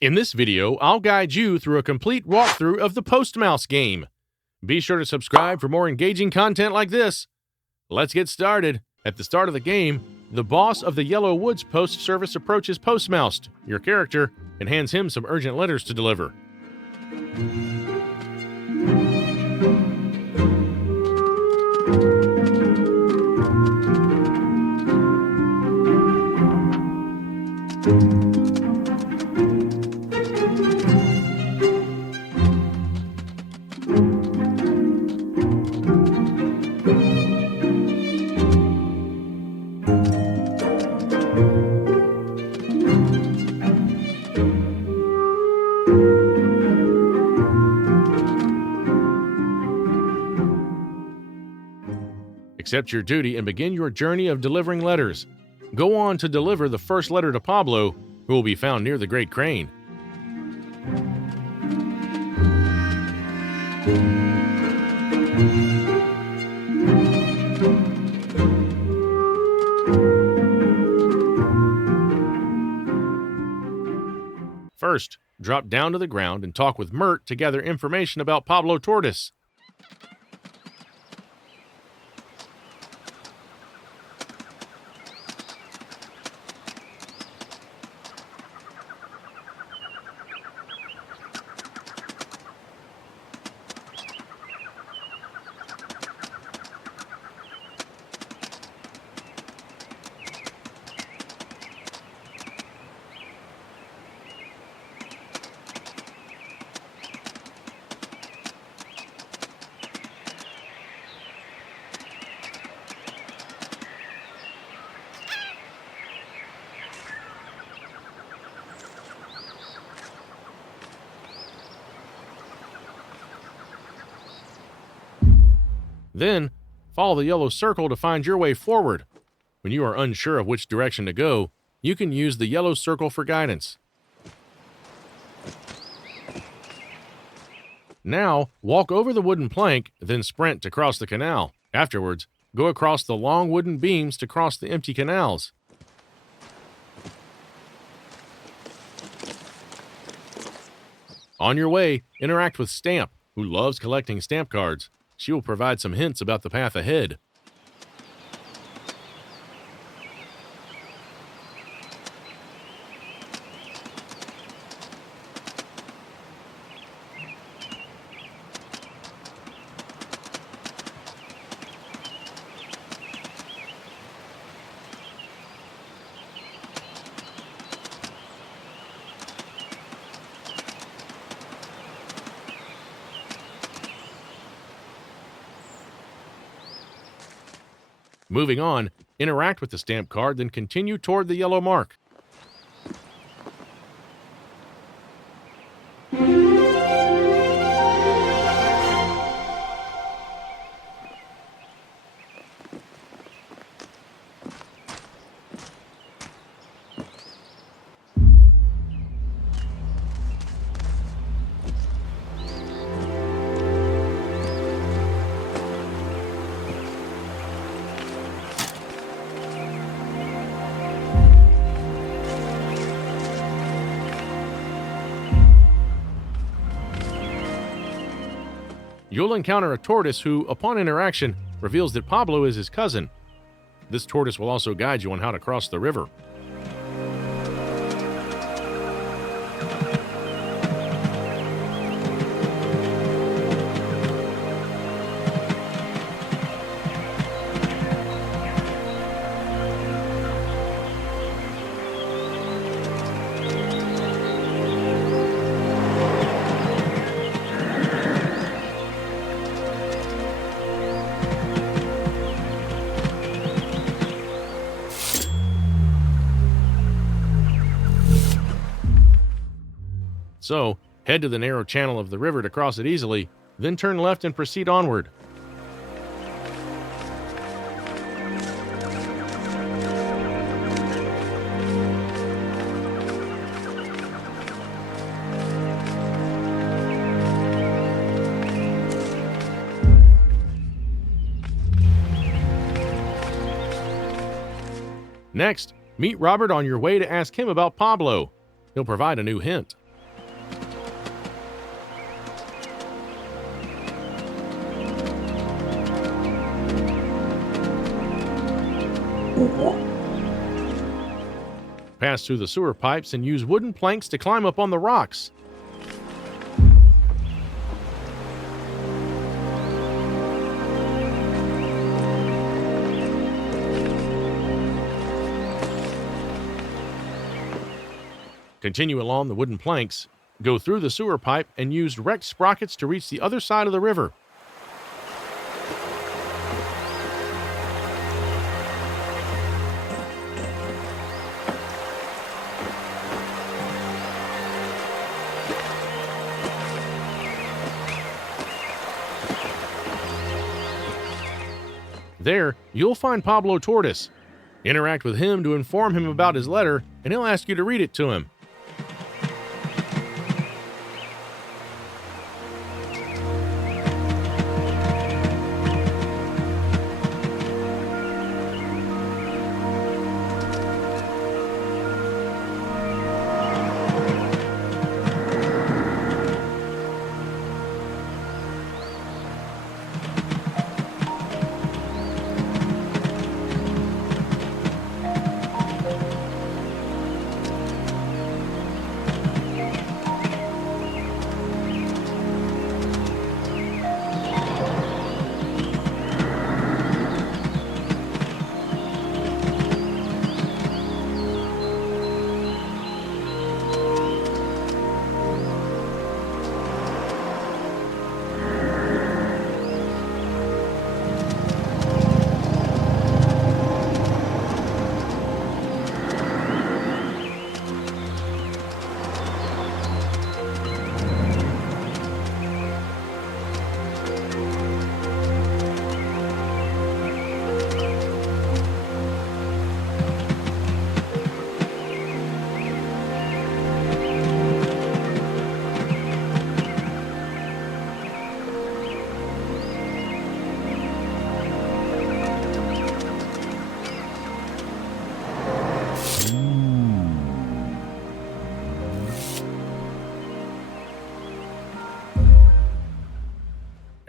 In this video, I'll guide you through a complete walkthrough of the Postmouse game. Be sure to subscribe for more engaging content like this. Let's get started. At the start of the game, the boss of the Yellow Woods Post Service approaches Postmouse, your character, and hands him some urgent letters to deliver. Accept your duty and begin your journey of delivering letters. Go on to deliver the first letter to Pablo, who will be found near the Great Crane. First, drop down to the ground and talk with Mert to gather information about Pablo Tortoise. Then, follow the yellow circle to find your way forward. When you are unsure of which direction to go, you can use the yellow circle for guidance. Now, walk over the wooden plank, then sprint to cross the canal. Afterwards, go across the long wooden beams to cross the empty canals. On your way, interact with Stamp, who loves collecting stamp cards. She will provide some hints about the path ahead. Moving on, interact with the stamp card, then continue toward the yellow mark. You'll encounter a tortoise who, upon interaction, reveals that Pablo is his cousin. This tortoise will also guide you on how to cross the river. So, head to the narrow channel of the river to cross it easily, then turn left and proceed onward. Next, meet Robert on your way to ask him about Pablo. He'll provide a new hint. Pass through the sewer pipes and use wooden planks to climb up on the rocks. Continue along the wooden planks, go through the sewer pipe, and use wrecked sprockets to reach the other side of the river. There, you'll find Pablo Tortoise. Interact with him to inform him about his letter, and he'll ask you to read it to him.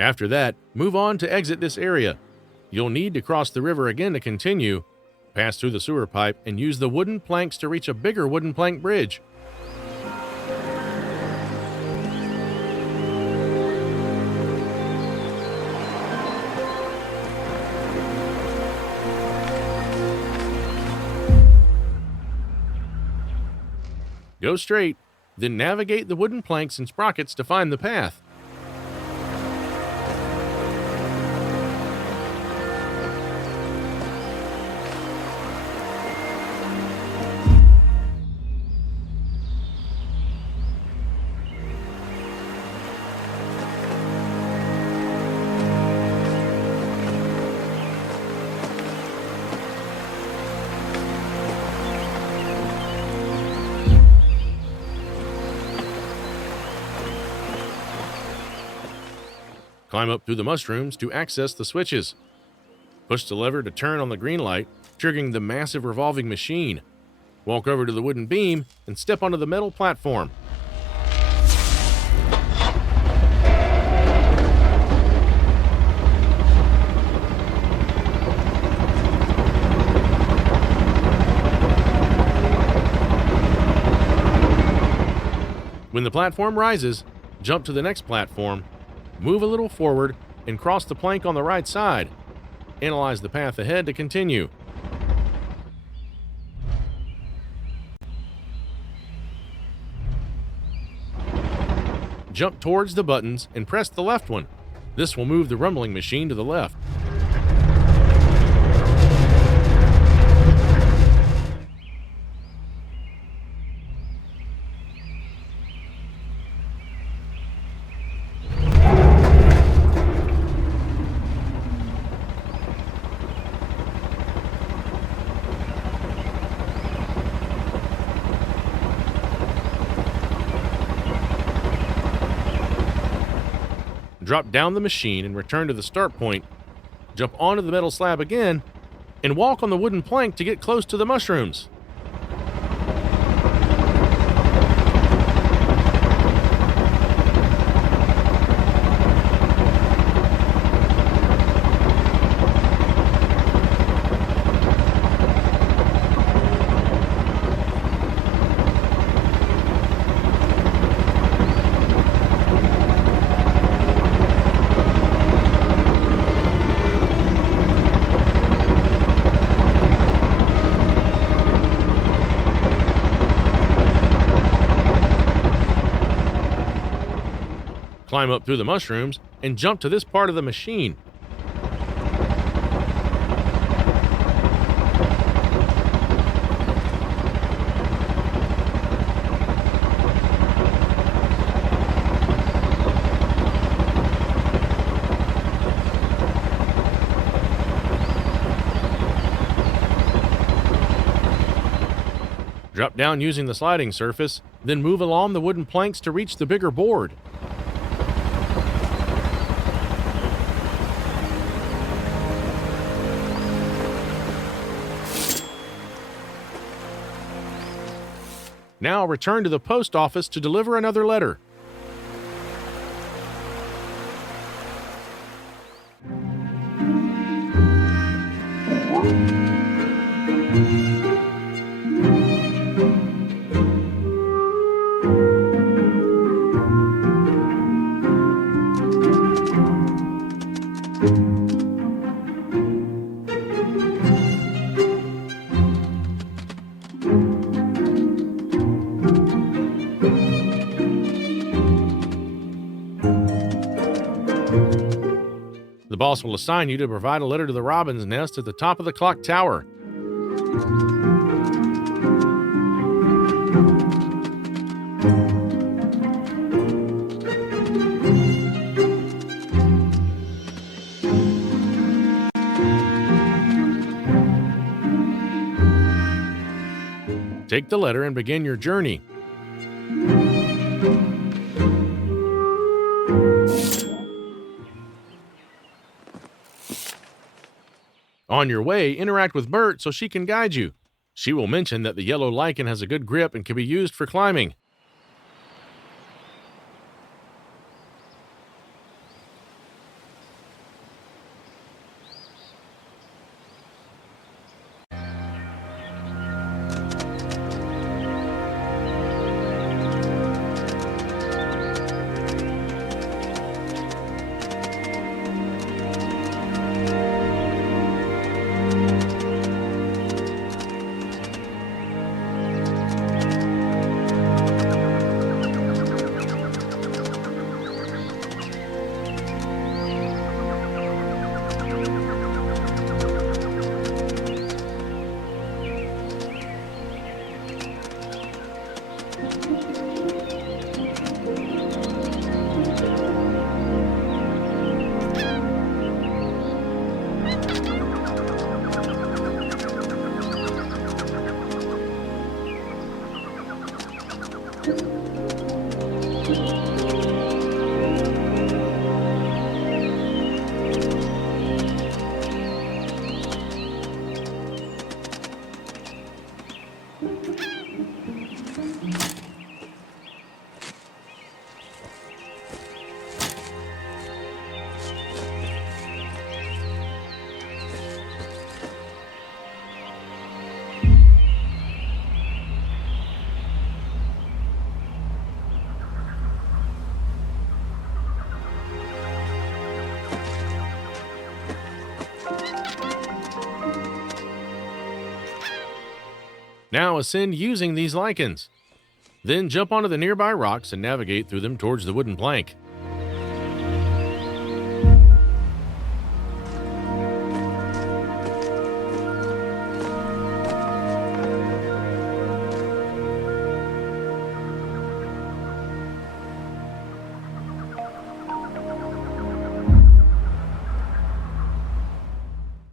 After that, move on to exit this area. You'll need to cross the river again to continue, pass through the sewer pipe, and use the wooden planks to reach a bigger wooden plank bridge. Go straight, then navigate the wooden planks and sprockets to find the path. Climb up through the mushrooms to access the switches. Push the lever to turn on the green light, triggering the massive revolving machine. Walk over to the wooden beam and step onto the metal platform. When the platform rises, jump to the next platform, move a little forward, and cross the plank on the right side. Analyze the path ahead to continue. Jump towards the buttons and press the left one. This will move the rumbling machine to the left. Drop down the machine and return to the start point. Jump onto the metal slab again, and walk on the wooden plank to get close to the mushrooms. Climb up through the mushrooms and jump to this part of the machine. Drop down using the sliding surface, then move along the wooden planks to reach the bigger board. Now return to the post office to deliver another letter. The boss will assign you to provide a letter to the robin's nest at the top of the clock tower. Take the letter and begin your journey. On your way, interact with Bert so she can guide you. She will mention that the yellow lichen has a good grip and can be used for climbing. Now ascend using these lichens. Then jump onto the nearby rocks and navigate through them towards the wooden plank.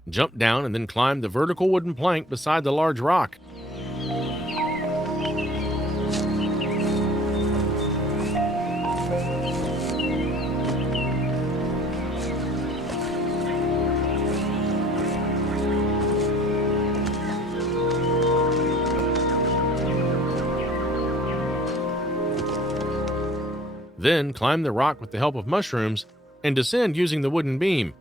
Jump down and then climb the vertical wooden plank beside the large rock. Then climb the rock with the help of mushrooms and descend using the wooden beam.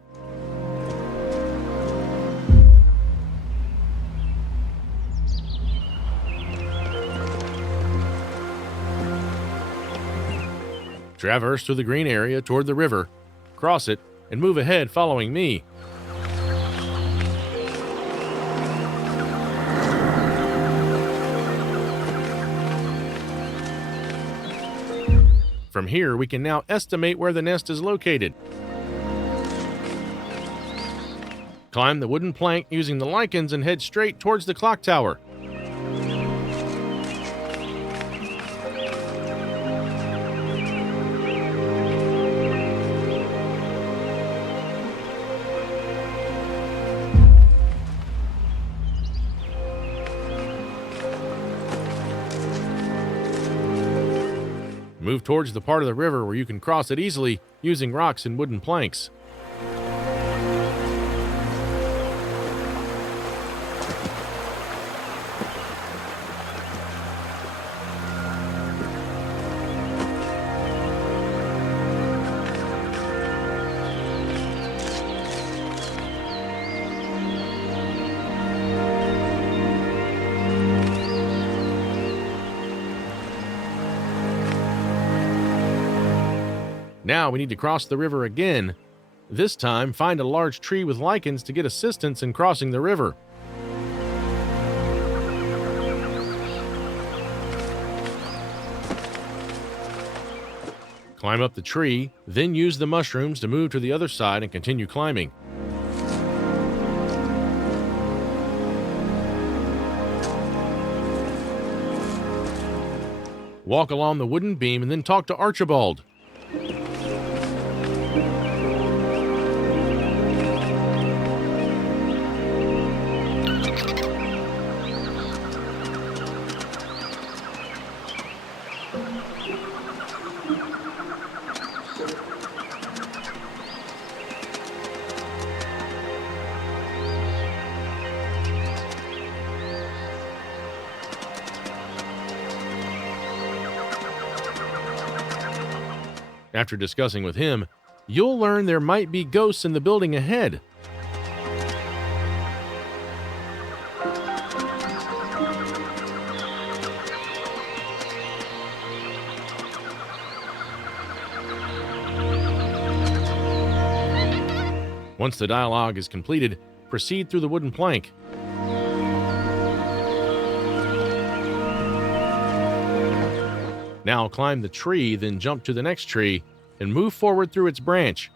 Traverse through the green area toward the river, cross it, and move ahead following me. From here, we can now estimate where the nest is located. Climb the wooden plank using the lichens and head straight towards the clock tower. Move towards the part of the river where you can cross it easily using rocks and wooden planks. Now we need to cross the river again. This time, find a large tree with lichens to get assistance in crossing the river. Climb up the tree, then use the mushrooms to move to the other side and continue climbing. Walk along the wooden beam and then talk to Archibald. After discussing with him, you'll learn there might be ghosts in the building ahead. Once the dialogue is completed, proceed through the wooden plank. Now climb the tree, then jump to the next tree, and move forward through its branch.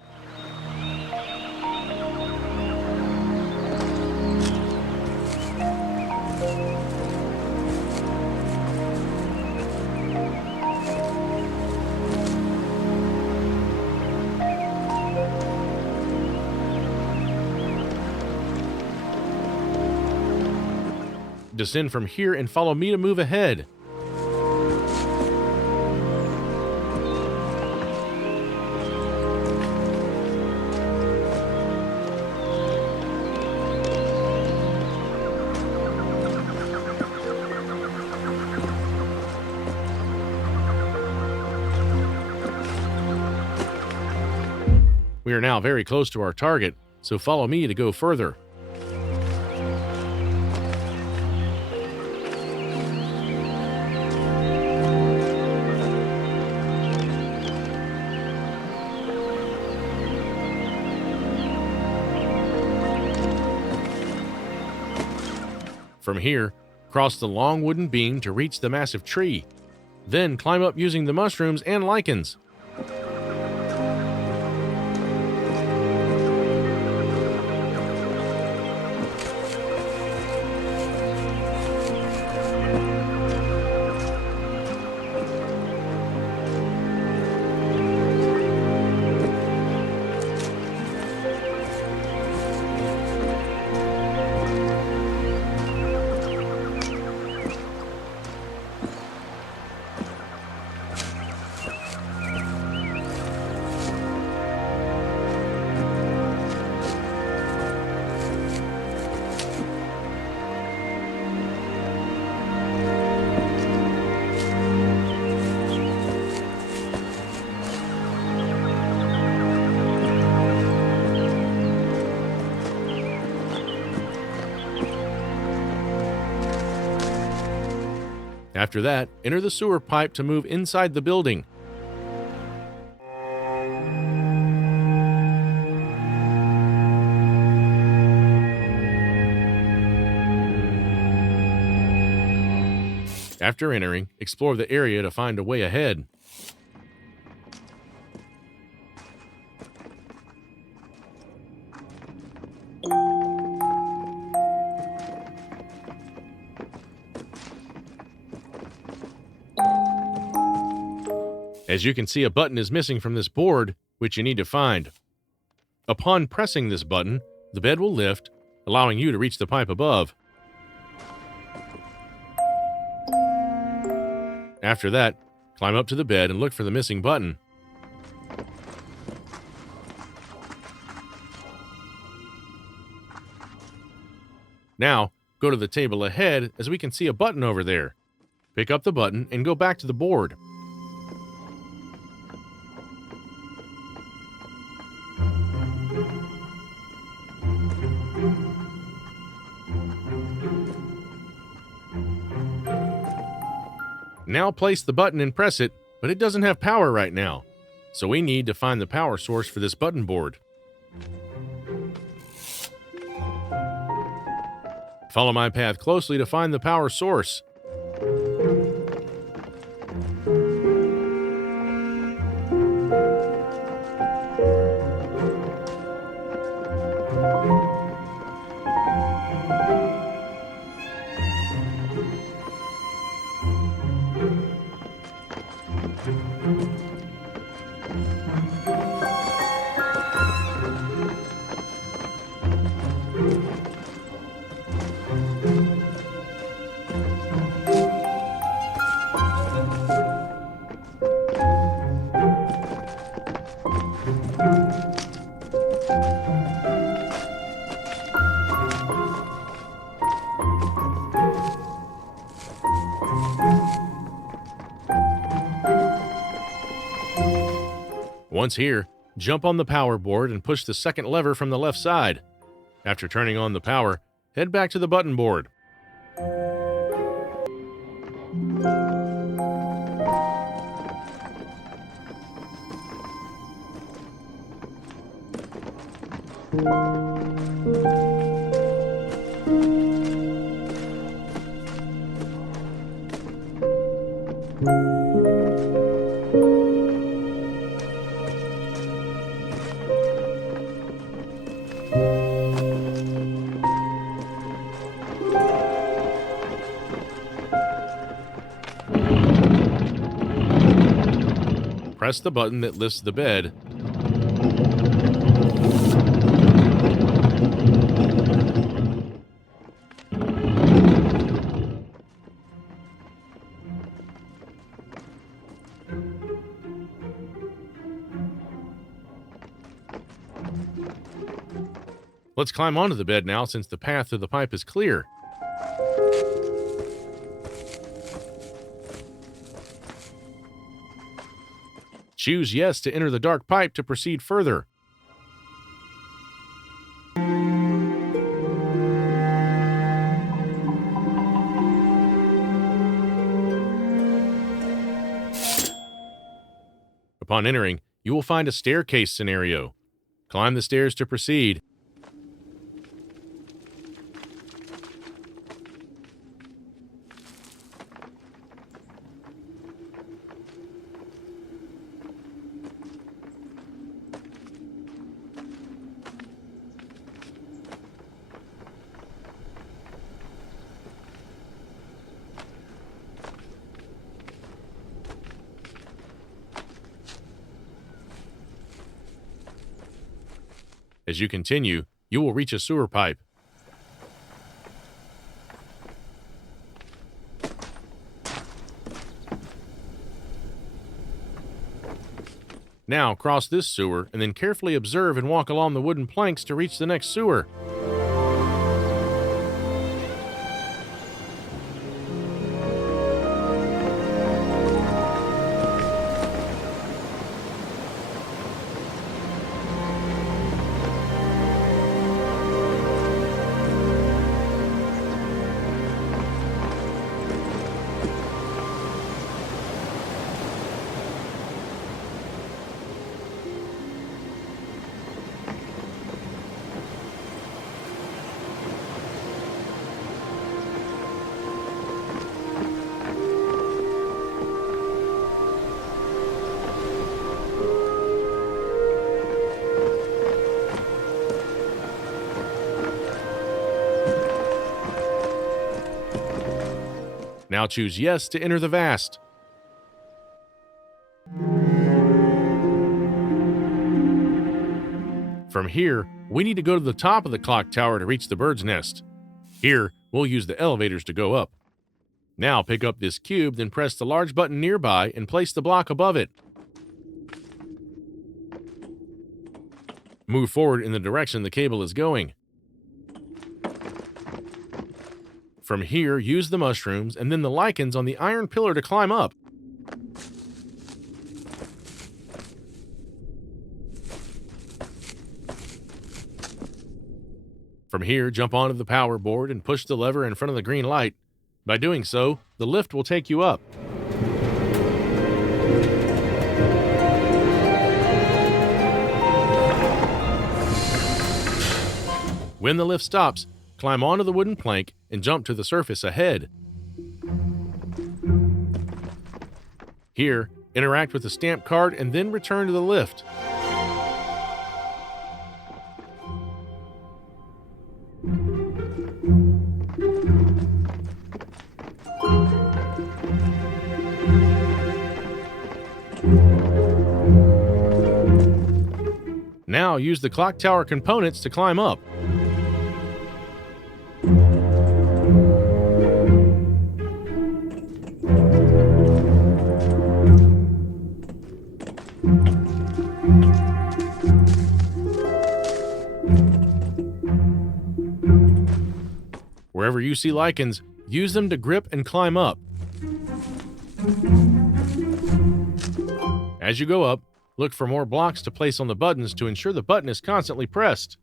Descend from here and follow me to move ahead. We are now very close to our target, so follow me to go further. From here, cross the long wooden beam to reach the massive tree. Then climb up using the mushrooms and lichens. After that, enter the sewer pipe to move inside the building. After entering, explore the area to find a way ahead. As you can see, a button is missing from this board, which you need to find. Upon pressing this button, the bed will lift, allowing you to reach the pipe above. After that, climb up to the bed and look for the missing button. Now, go to the table ahead as we can see a button over there. Pick up the button and go back to the board. Now place the button and press it, but it doesn't have power right now, so we need to find the power source for this button board. Follow my path closely to find the power source. Once here, jump on the power board and push the second lever from the left side. After turning on the power, head back to the button board. Press the button that lifts the bed. Let's climb onto the bed now since the path to the pipe is clear. Choose yes to enter the dark pipe to proceed further. Upon entering, you will find a staircase scenario. Climb the stairs to proceed. As you continue, you will reach a sewer pipe. Now cross this sewer and then carefully observe and walk along the wooden planks to reach the next sewer. Now choose yes to enter the vast. From here, we need to go to the top of the clock tower to reach the bird's nest. Here, we'll use the elevators to go up. Now pick up this cube, then press the large button nearby and place the block above it. Move forward in the direction the cable is going. From here, use the mushrooms and then the lichens on the iron pillar to climb up. From here, jump onto the power board and push the lever in front of the green light. By doing so, the lift will take you up. When the lift stops, climb onto the wooden plank and jump to the surface ahead. Here, interact with the stamp card and then return to the lift. Now use the clock tower components to climb up. Wherever you see lichens, use them to grip and climb up. As you go up, look for more blocks to place on the buttons to ensure the button is constantly pressed.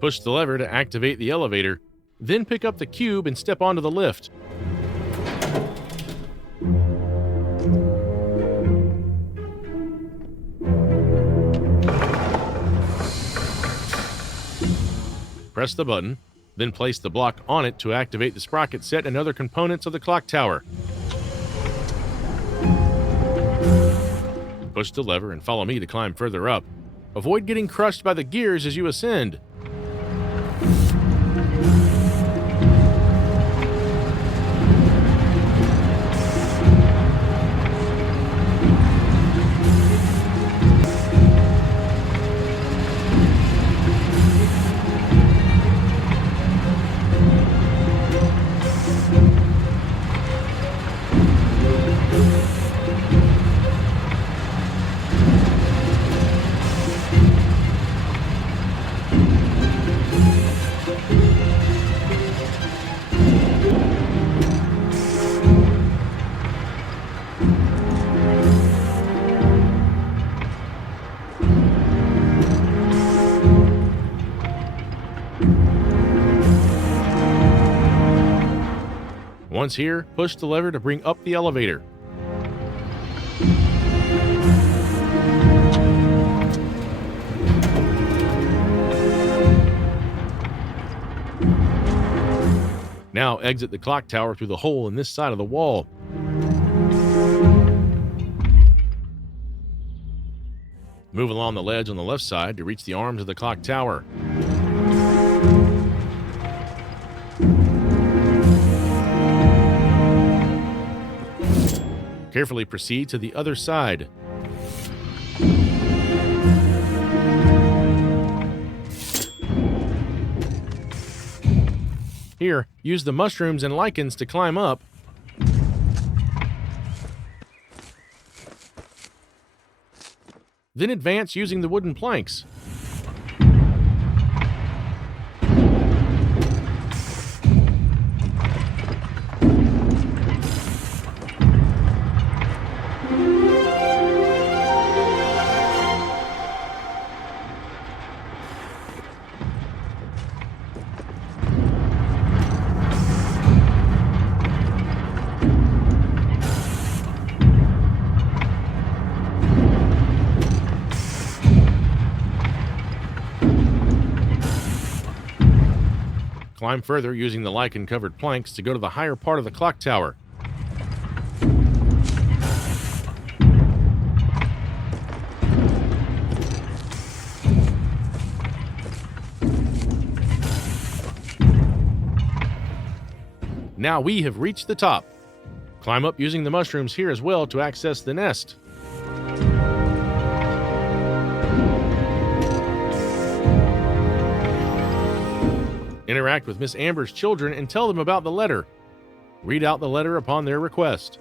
Push the lever to activate the elevator, then pick up the cube and step onto the lift. Press the button, then place the block on it to activate the sprocket set and other components of the clock tower. Push the lever and follow me to climb further up. Avoid getting crushed by the gears as you ascend. Once here, push the lever to bring up the elevator. Now exit the clock tower through the hole in this side of the wall. Move along the ledge on the left side to reach the arms of the clock tower. Carefully proceed to the other side. Here, use the mushrooms and lichens to climb up. Then advance using the wooden planks. Climb further using the lichen-covered planks to go to the higher part of the clock tower. Now we have reached the top. Climb up using the mushrooms here as well to access the nest. Interact with Miss Amber's children and tell them about the letter. Read out the letter upon their request.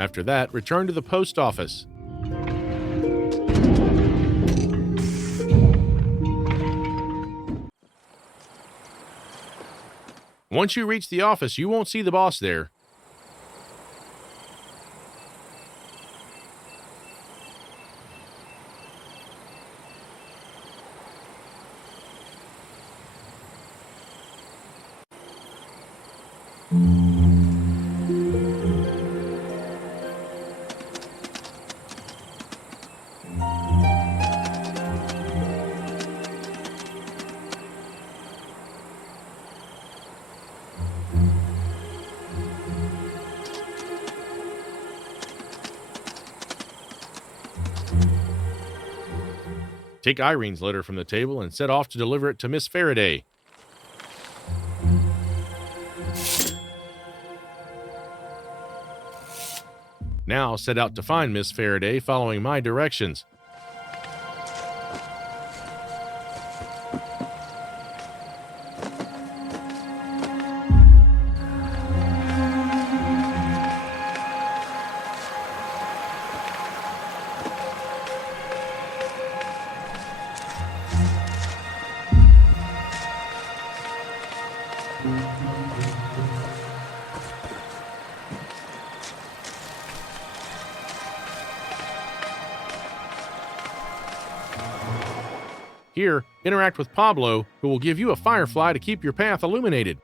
After that, return to the post office. Once you reach the office, you won't see the boss there. Take Irene's letter from the table and set off to deliver it to Miss Faraday. Now set out to find Miss Faraday following my directions. Here, interact with Pablo, who will give you a firefly to keep your path illuminated.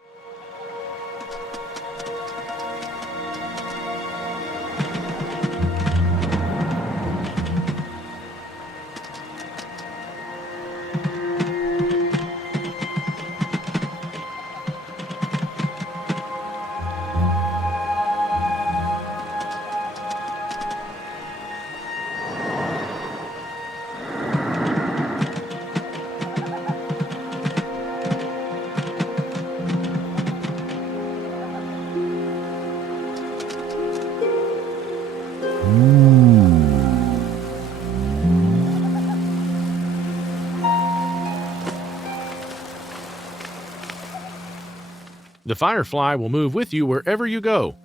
The firefly will move with you wherever you go.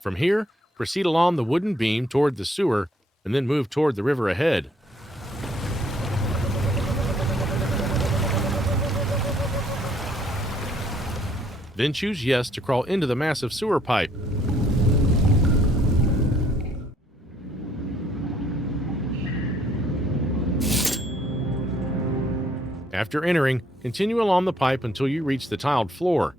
From here, proceed along the wooden beam toward the sewer, and then move toward the river ahead. Then choose yes to crawl into the massive sewer pipe. After entering, continue along the pipe until you reach the tiled floor.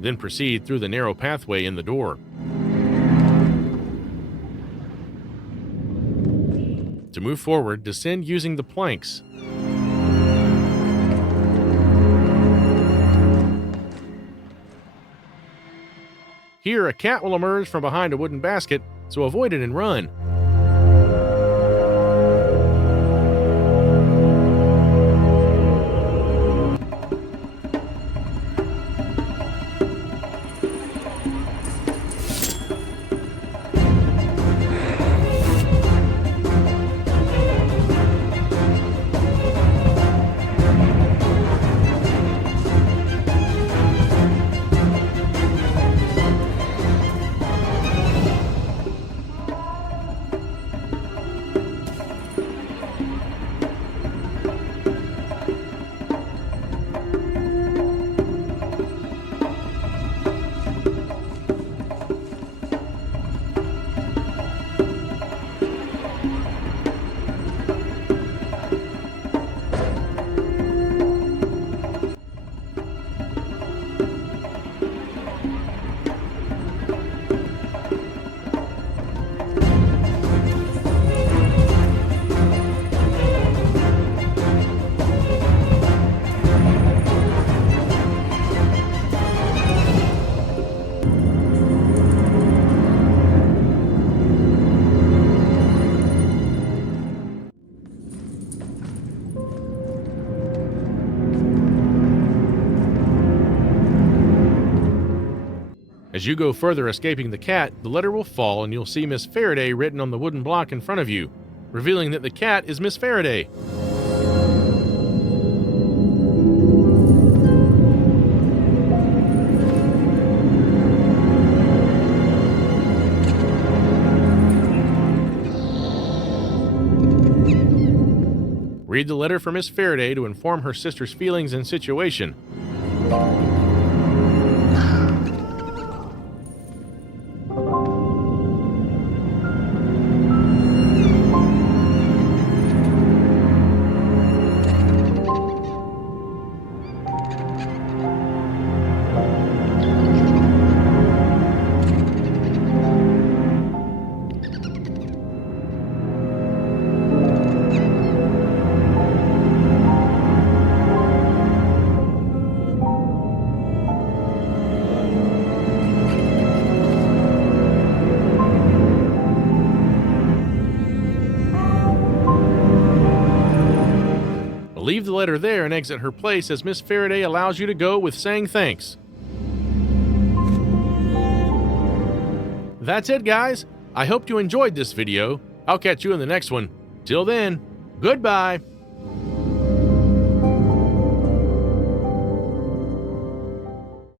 Then proceed through the narrow pathway in the door. To move forward, descend using the planks. Here, a cat will emerge from behind a wooden basket, so avoid it and run. As you go further escaping the cat, the letter will fall and you'll see Miss Faraday written on the wooden block in front of you, revealing that the cat is Miss Faraday. Read the letter from Miss Faraday to inform her sister's feelings and situation. Leave the letter there and exit her place as Miss Faraday allows you to go with saying thanks. That's it, guys. I hope you enjoyed this video. I'll catch you in the next one. Till then, goodbye.